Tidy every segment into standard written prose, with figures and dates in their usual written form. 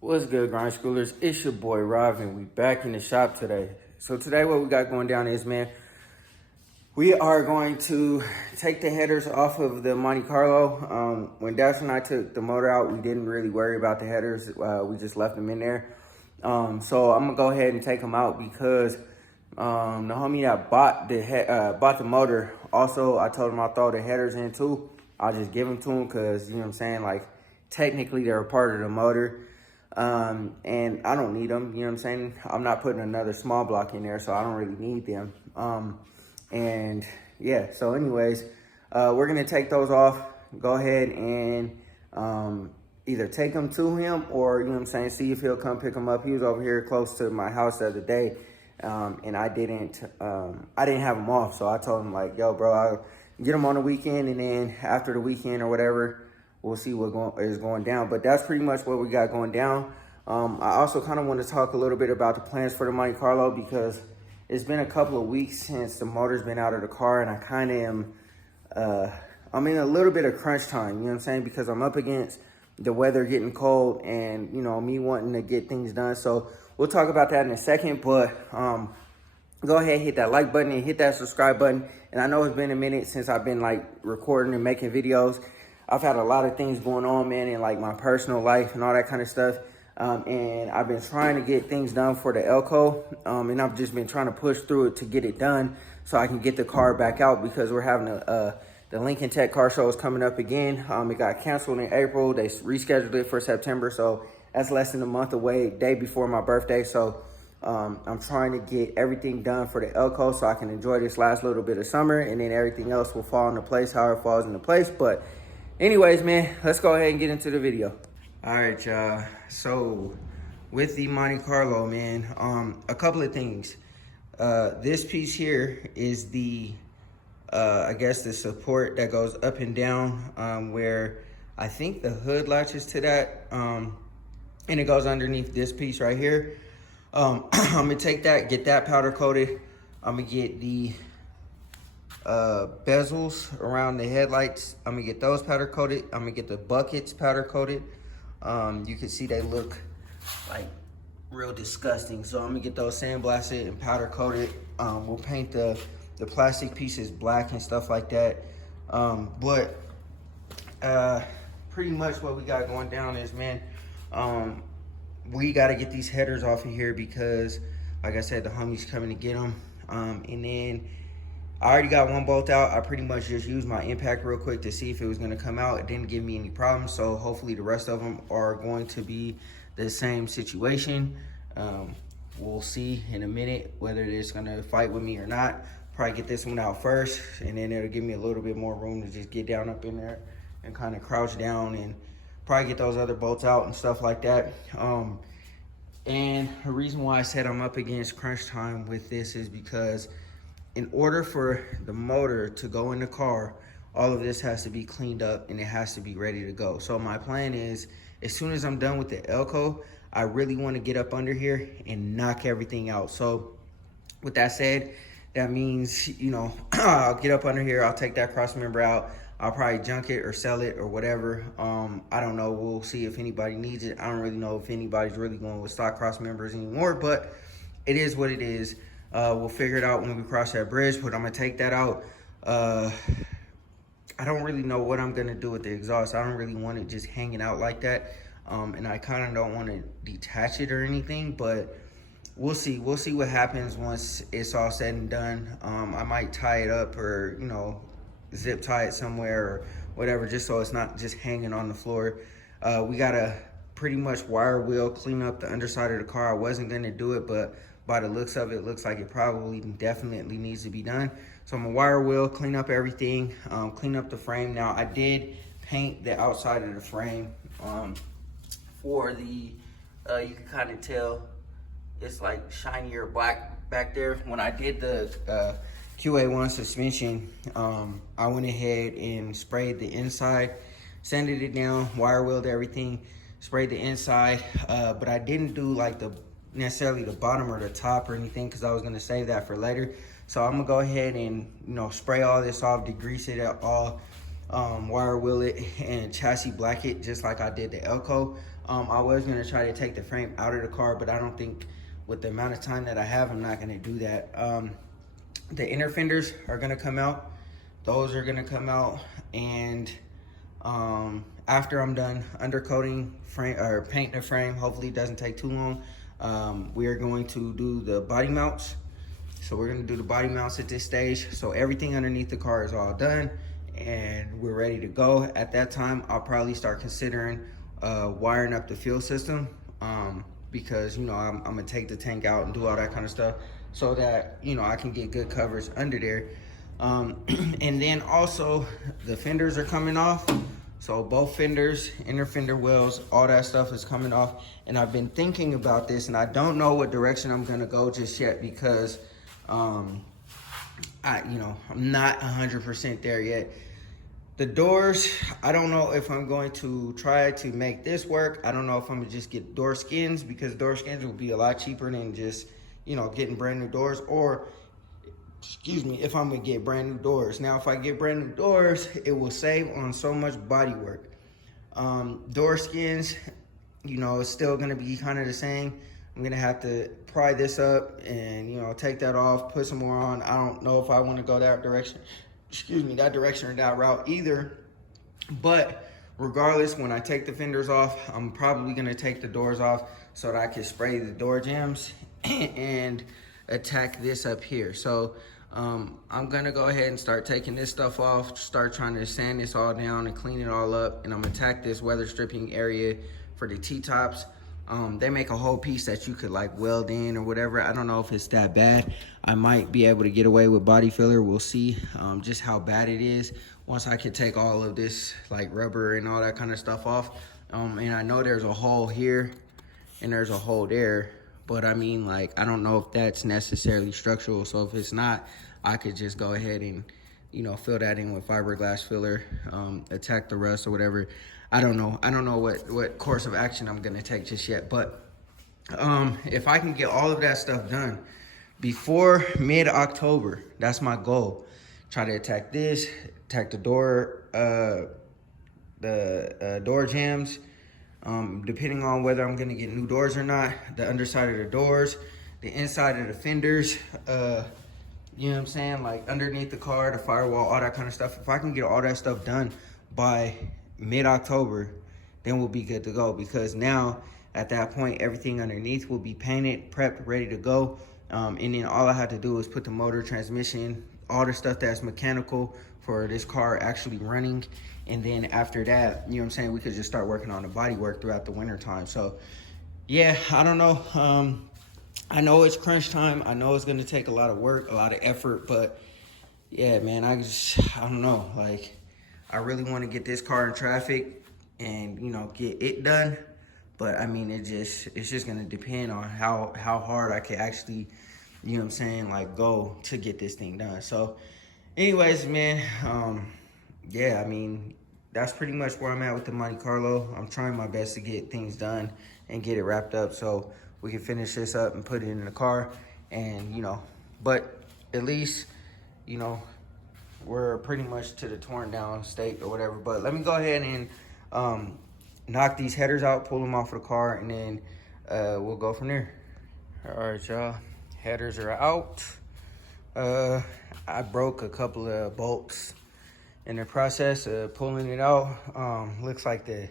What's good, grind schoolers? It's your boy Rob, and we back in the shop today. So today what we got going down is, man, we are going to take the headers off of the Monte Carlo. When Dash and I took the motor out, we didn't really worry about the headers. We just left them in there. So I'm gonna go ahead and take them out because the homie that bought the motor, also I told him I'll throw the headers in too. I'll just give them to him because, you know what I'm saying, like technically they're a part of the motor. And I don't need them, you know what I'm saying? I'm not putting another small block in there, so I don't really need them. And yeah, so anyways, we're gonna take those off, go ahead and either take them to him or, you know what I'm saying, see if he'll come pick them up. He was over here close to my house the other day, and I didn't have them off, so I told him like, yo bro, I'll get them on the weekend, and then after the weekend or whatever, we'll see what is going down. But that's pretty much what we got going down. I also kind of want to talk a little bit about the plans for the Monte Carlo because it's been a couple of weeks since the motor's been out of the car, and I kind of am, I'm in a little bit of crunch time, you know what I'm saying? Because I'm up against the weather getting cold and, you know, me wanting to get things done. So we'll talk about that in a second, but go ahead, hit that like button and hit that subscribe button. And I know it's been a minute since I've been like recording and making videos. I've had a lot of things going on, man, in like my personal life and all that kind of stuff. And I've been trying to get things done for the Elko. And I've just been trying to push through it to get it done so I can get the car back out because we're having the Lincoln Tech car show is coming up again. It got canceled in April. They rescheduled it for September. So that's less than a month away, day before my birthday. So I'm trying to get everything done for the Elko so I can enjoy this last little bit of summer, and then everything else will fall into place how it falls into place. But anyways, man, let's go ahead and get into the video. All right, y'all. So with the Monte Carlo, man, a couple of things. This piece here is the, I guess the support that goes up and down, where I think the hood latches to that, and it goes underneath this piece right here. I'm gonna take that, get that powder coated. I'm gonna get the bezels around the headlights. I'm gonna get those powder coated. I'm gonna get the buckets powder coated. You can see they look like real disgusting, so I'm gonna get those sandblasted and powder coated. We'll paint the plastic pieces black and stuff like that. But pretty much what we got going down is, man, we got to get these headers off of here because, like I said, the homie's coming to get them. And then I already got one bolt out. I pretty much just used my impact real quick to see if it was going to come out. It didn't give me any problems, so hopefully the rest of them are going to be the same situation. We'll see in a minute whether it's going to fight with me or not. Probably get this one out first, and then it'll give me a little bit more room to just get down up in there and kind of crouch down and probably get those other bolts out and stuff like that. And the reason why I said I'm up against crunch time with this is because in order for the motor to go in the car, all of this has to be cleaned up and it has to be ready to go. So my plan is, as soon as I'm done with the Elko, I really want to get up under here and knock everything out. So with that said, that means, you know, I'll get up under here, I'll take that cross member out, I'll probably junk it or sell it or whatever. I don't know. We'll see if anybody needs it. I don't really know if anybody's really going with stock cross members anymore, but it is what it is. We'll figure it out when we cross that bridge, but I'm going to take that out. I don't really know what I'm going to do with the exhaust. I don't really want it just hanging out like that. And I kind of don't want to detach it or anything, but we'll see. We'll see what happens once it's all said and done. I might tie it up or, you know, zip tie it somewhere or whatever, just so it's not just hanging on the floor. We gotta pretty much wire wheel clean up the underside of the car. I wasn't gonna do it, but by the looks of it, looks like it probably definitely needs to be done. So I'm gonna wire wheel, clean up everything, clean up the frame. Now I did paint the outside of the frame for the, you can kind of tell it's like shinier black back there. When I did the QA1 suspension, I went ahead and sprayed the inside, sanded it down, wire wheeled everything, sprayed the inside, but I didn't do like necessarily the bottom or the top or anything because I was gonna save that for later. So I'm gonna go ahead and, you know, spray all this off, degrease it all, wire wheel it and chassis black it just like I did the Elko. I was gonna try to take the frame out of the car, but I don't think with the amount of time that I have, I'm not gonna do that. The inner fenders are gonna come out. Those are gonna come out, and after I'm done undercoating frame or painting the frame, hopefully it doesn't take too long, we are going to do the body mounts. So we're gonna do the body mounts at this stage. So everything underneath the car is all done and we're ready to go. At that time, I'll probably start considering wiring up the fuel system, because, you know, I'm gonna take the tank out and do all that kind of stuff so that, you know, I can get good coverage under there. And then also the fenders are coming off. So both fenders, inner fender wells, all that stuff is coming off. And I've been thinking about this and I don't know what direction I'm gonna go just yet, because I'm not 100% there yet. The doors, I don't know if I'm going to try to make this work. I don't know if I'm gonna just get door skins, because door skins will be a lot cheaper than just, you know, getting brand new doors, or excuse me, if I'm gonna get brand new doors. Now, if I get brand new doors, it will save on so much body work. Door skins, you know, it's still gonna be kind of the same. I'm gonna have to pry this up and, you know, take that off, put some more on. I don't know if I wanna go that direction, that direction or that route either. But regardless, when I take the fenders off, I'm probably gonna take the doors off so that I can spray the door jambs and attack this up here. So I'm gonna go ahead and start taking this stuff off, start trying to sand this all down and clean it all up, and I'm gonna attack this weather stripping area for the T-tops. They make a whole piece that you could like weld in or whatever. I don't know if it's that bad. I might be able to get away with body filler. We'll see just how bad it is once I can take all of this like rubber and all that kind of stuff off. And I know there's a hole here and there's a hole there, but I mean, like, I don't know if that's necessarily structural. So if it's not, I could just go ahead and, you know, fill that in with fiberglass filler, attack the rust or whatever. I don't know what course of action I'm gonna take just yet, but if I can get all of that stuff done before mid-October, that's my goal. Try to attack this, attack the door jambs, depending on whether I'm gonna get new doors or not, the underside of the doors, the inside of the fenders, you know what I'm saying, like underneath the car, the firewall, all that kind of stuff. If I can get all that stuff done by mid-October, then we'll be good to go, because now at that point everything underneath will be painted, prepped, ready to go, and then all I have to do is put the motor, transmission, all the stuff that's mechanical for this car actually running, and then after that, you know what I'm saying, we could just start working on the body work throughout the winter time. So yeah, I don't know. I know it's crunch time. I know it's gonna take a lot of work, a lot of effort, but yeah, man, I don't know, like, I really want to get this car in traffic and, you know, get it done. But I mean, it's just going to depend on how hard I can actually, you know what I'm saying, like, go to get this thing done. So anyways, man, yeah, I mean, that's pretty much where I'm at with the Monte Carlo. I'm trying my best to get things done and get it wrapped up so we can finish this up and put it in the car. And, you know, but at least, you know, we're pretty much to the torn down state or whatever. But let me go ahead and knock these headers out, pull them off of the car, and then we'll go from there. All right, y'all, headers are out. I broke a couple of bolts in the process of pulling it out. Looks like the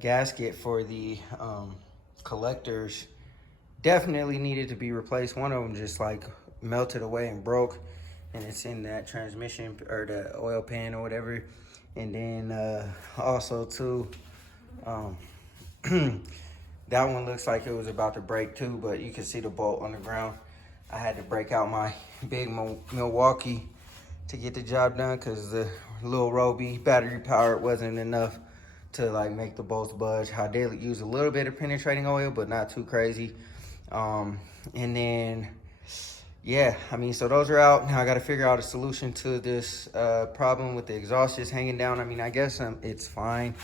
gasket for the collectors definitely needed to be replaced. One of them just like melted away and broke, and it's in that transmission or the oil pan or whatever. And then also too, that one looks like it was about to break too, but you can see the bolt on the ground. I had to break out my big Milwaukee to get the job done, because the little Roby battery powered wasn't enough to like make the bolts budge. I did use a little bit of penetrating oil, but not too crazy. And then yeah, I mean, so those are out. Now I got to figure out a solution to this problem with the exhaust just hanging down. I mean, I guess it's fine,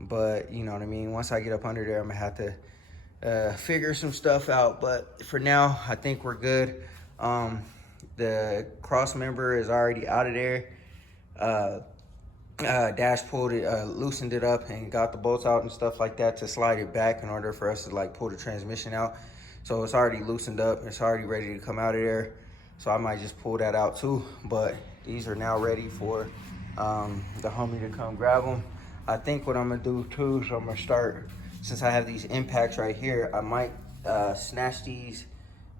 but you know what I mean? Once I get up under there, I'm gonna have to figure some stuff out. But for now, I think we're good. The cross member is already out of there. dash pulled it, loosened it up and got the bolts out and stuff like that to slide it back in order for us to like pull the transmission out. So it's already loosened up. It's already ready to come out of there. So I might just pull that out too. But these are now ready for the homie to come grab them. I think what I'm gonna do too is I'm gonna start, since I have these impacts right here, I might snatch these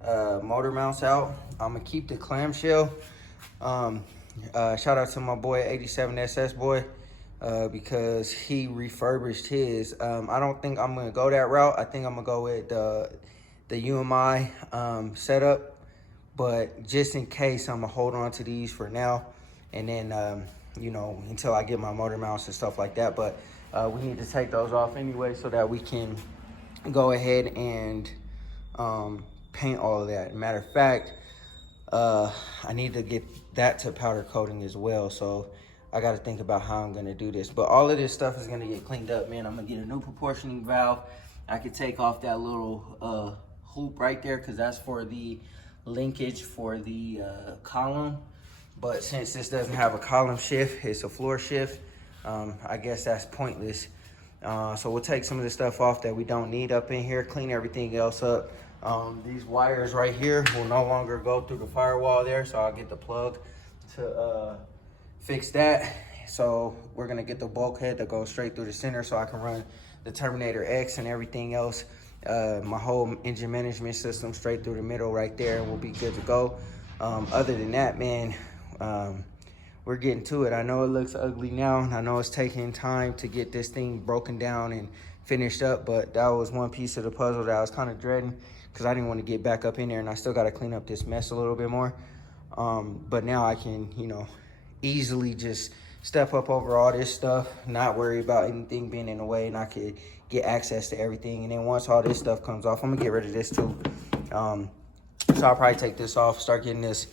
motor mounts out. I'm gonna keep the clamshell. Shout out to my boy 87SS boy because he refurbished his. I don't think I'm gonna go that route. I think I'm gonna go with the UMI setup, but just in case, I'm gonna hold on to these for now, and then you know, until I get my motor mounts and stuff like that. But we need to take those off anyway so that we can go ahead and paint all of that. Matter of fact, I need to get that to powder coating as well. So I got to think about how I'm going to do this. But all of this stuff is going to get cleaned up, man. I'm going to get a new proportioning valve. I could take off that little hoop right there because that's for the linkage for the column. But since this doesn't have a column shift, it's a floor shift, I guess that's pointless. So we'll take some of the stuff off that we don't need up in here, clean everything else up. These wires right here will no longer go through the firewall there, so I'll get the plug to fix that. So we're gonna get the bulkhead that goes straight through the center so I can run the Terminator X and everything else, my whole engine management system straight through the middle right there, and we'll be good to go. Other than that, man, we're getting to it. I know it looks ugly now, and I know it's taking time to get this thing broken down and finished up, but that was one piece of the puzzle that I was kind of dreading because I didn't want to get back up in there, and I still got to clean up this mess a little bit more. But now I can, you know, easily just step up over all this stuff, not worry about anything being in the way, and I could get access to everything. And then once all this stuff comes off, I'm gonna get rid of this too. So I'll probably take this off, start getting this,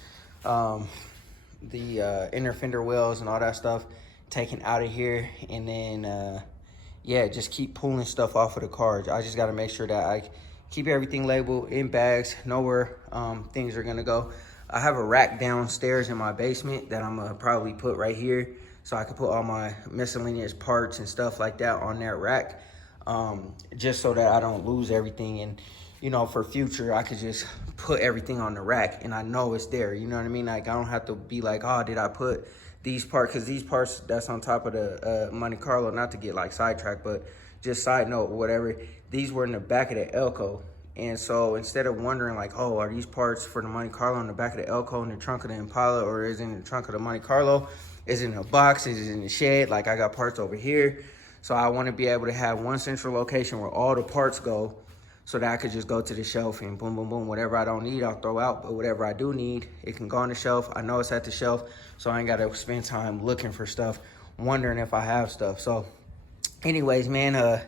the inner fender wells and all that stuff taken out of here, and then yeah, just keep pulling stuff off of the car. I just got to make sure that I keep everything labeled in bags, know where things are gonna go. I have a rack downstairs in my basement that I'm gonna probably put right here, so I can put all my miscellaneous parts and stuff like that on that rack, just so that I don't lose everything. And you know, for future, I could just put everything on the rack and I know it's there. You know what I mean? Like, I don't have to be like, oh, did I put these parts? Because these parts that's on top of the Monte Carlo, not to get like sidetracked, but just side note, whatever, these were in the back of the Elko. And so instead of wondering like, oh, are these parts for the Monte Carlo in the back of the Elko in the trunk of the Impala, or is it in the trunk of the Monte Carlo? Is it in a box? Is it in the shed? Like, I got parts over here. So I want to be able to have one central location where all the parts go, so that I could just go to the shelf and boom, boom, boom. Whatever I don't need, I'll throw out. But whatever I do need, it can go on the shelf. I know it's at the shelf, so I ain't got to spend time looking for stuff, wondering if I have stuff. So anyways, man,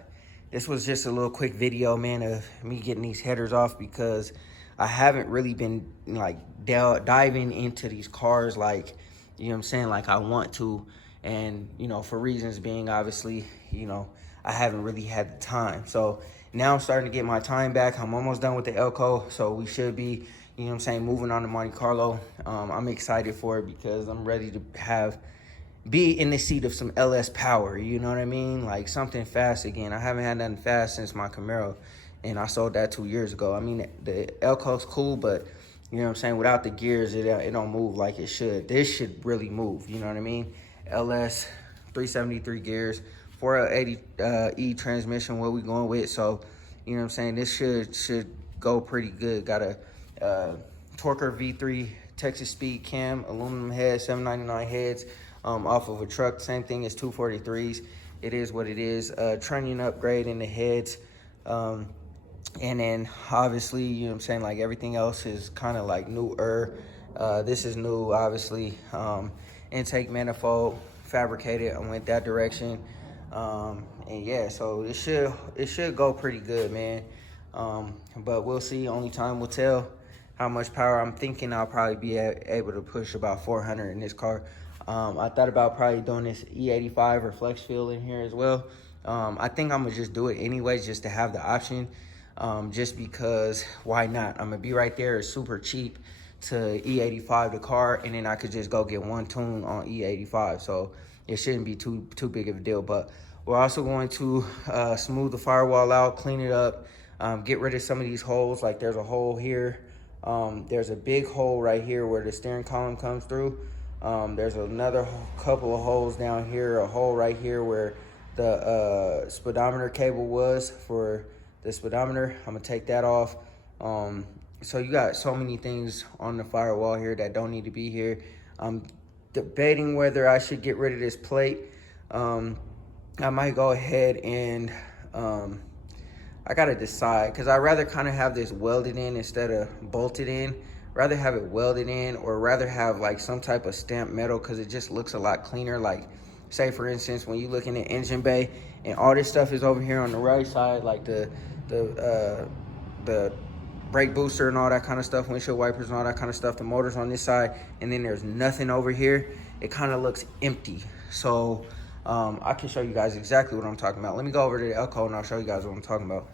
this was just a little quick video, man, of me getting these headers off, because I haven't really been like diving into these cars like, you know what I'm saying, like I want to. And, you know, for reasons being, obviously, you know, I haven't really had the time. So now I'm starting to get my time back. I'm almost done with the Elko, so we should be, you know what I'm saying, moving on to Monte Carlo. I'm excited for it because I'm ready to be in the seat of some LS power, you know what I mean? Like something fast again. I haven't had nothing fast since my Camaro, and I sold that 2 years ago. I mean, the Elko's cool, but you know what I'm saying, without the gears, it don't move like it should. This should really move, you know what I mean? LS, 373 gears, 480E transmission, what we going with. So, you know what I'm saying, this should go pretty good. Got a Torker V3 Texas Speed cam, aluminum head, 799 heads, off of a truck. Same thing as 243s. It is what it is. Trunnion upgrade in the heads. And then obviously, you know what I'm saying, like everything else is kind of like newer. This is new, obviously. Intake manifold, fabricated. I went that direction. And yeah, so it should go pretty good, man. But we'll see. Only time will tell how much power. I'm thinking I'll probably be able to push about 400 in this car. I thought about probably doing this E85 or flex fuel in here as well. I think I'm gonna just do it anyways, just to have the option. Just because, why not? I'm gonna be right there. It's super cheap to E85 the car, and then I could just go get one tune on E85. So it shouldn't be too big of a deal. But we're also going to smooth the firewall out, clean it up, get rid of some of these holes. Like there's a hole here. There's a big hole right here where the steering column comes through. There's another couple of holes down here, a hole right here where the speedometer cable was for the speedometer. I'm gonna take that off. So you got so many things on the firewall here that don't need to be here. I'm debating whether I should get rid of this plate. I might go ahead and I gotta decide, because I'd rather kind of have this welded in instead of bolted in. Rather have it welded in, or rather have like some type of stamped metal, because it just looks a lot cleaner. Like say for instance, when you look in the engine bay and all this stuff is over here on the right side, like the brake booster and all that kind of stuff, windshield wipers and all that kind of stuff, the motor's on this side, and then there's nothing over here. It kind of looks empty. So I can show you guys exactly what I'm talking about. Let me go over to the Elko and I'll show you guys what I'm talking about.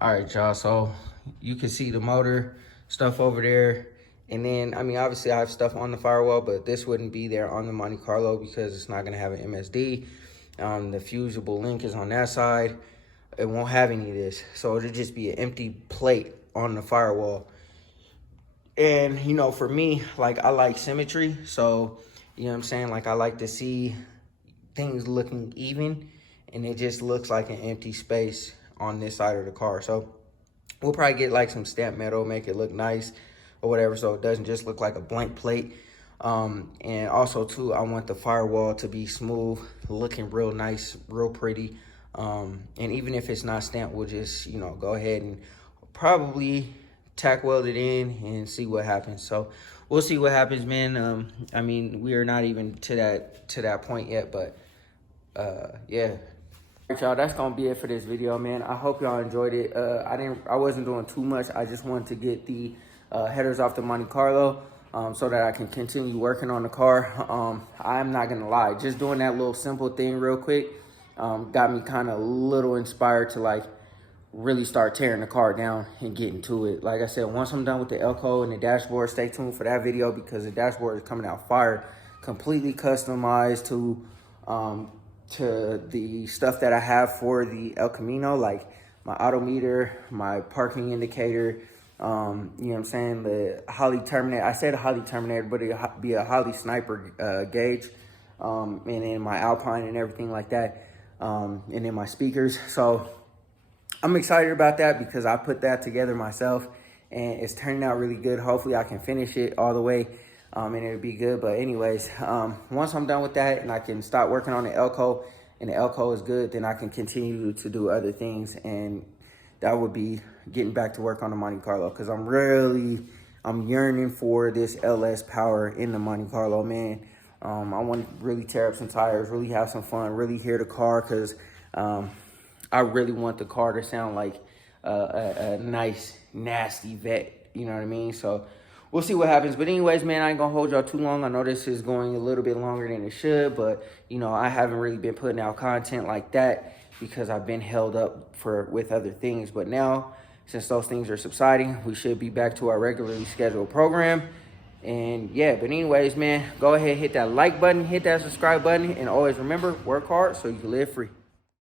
All right, y'all, so you can see the motor stuff over there. And then, I mean, obviously I have stuff on the firewall, but this wouldn't be there on the Monte Carlo because it's not gonna have an MSD. The fusible link is on that side. It won't have any of this. So it'll just be an empty plate on the firewall. And, you know, for me, like, I like symmetry. So, you know what I'm saying? Like, I like to see things looking even, and it just looks like an empty space on this side of the car. So we'll probably get like some stamped metal, make it look nice or whatever, so it doesn't just look like a blank plate. And also too, I want the firewall to be smooth, looking real nice, real pretty. And even if it's not stamped, we'll just, you know, go ahead and probably tack weld it in and see what happens. So we'll see what happens, man. I mean, we are not even to that point yet, but yeah. All right, y'all, that's gonna be it for this video, man. I hope y'all enjoyed it. I wasn't doing too much. I just wanted to get the headers off the Monte Carlo so that I can continue working on the car. I'm not gonna lie, just doing that little simple thing real quick got me kind of a little inspired to like really start tearing the car down and getting to it. Like I said, once I'm done with the Elko and the dashboard, stay tuned for that video because the dashboard is coming out fire, completely customized to the stuff that I have for the El Camino, like my odometer, my parking indicator, you know what I'm saying, the Holley Terminator. I said Holley Terminator, but it'll be a Holley Sniper gauge, and then my Alpine and everything like that, and then my speakers. So I'm excited about that because I put that together myself and it's turning out really good. Hopefully I can finish it all the way and it'll be good. But anyways, once I'm done with that and I can start working on the Elko and the Elko is good, then I can continue to do other things, and that would be getting back to work on the Monte Carlo because I'm yearning for this LS power in the Monte Carlo, man. I want to really tear up some tires, really have some fun, really hear the car because I really want the car to sound like a nice, nasty vet, you know what I mean? So we'll see what happens. But anyways, man, I ain't gonna hold y'all too long. I know this is going a little bit longer than it should, but you know, I haven't really been putting out content like that because I've been held up with other things. But now, since those things are subsiding, we should be back to our regularly scheduled program. And yeah, but anyways, man, go ahead, hit that like button, hit that subscribe button, and always remember, work hard so you can live free.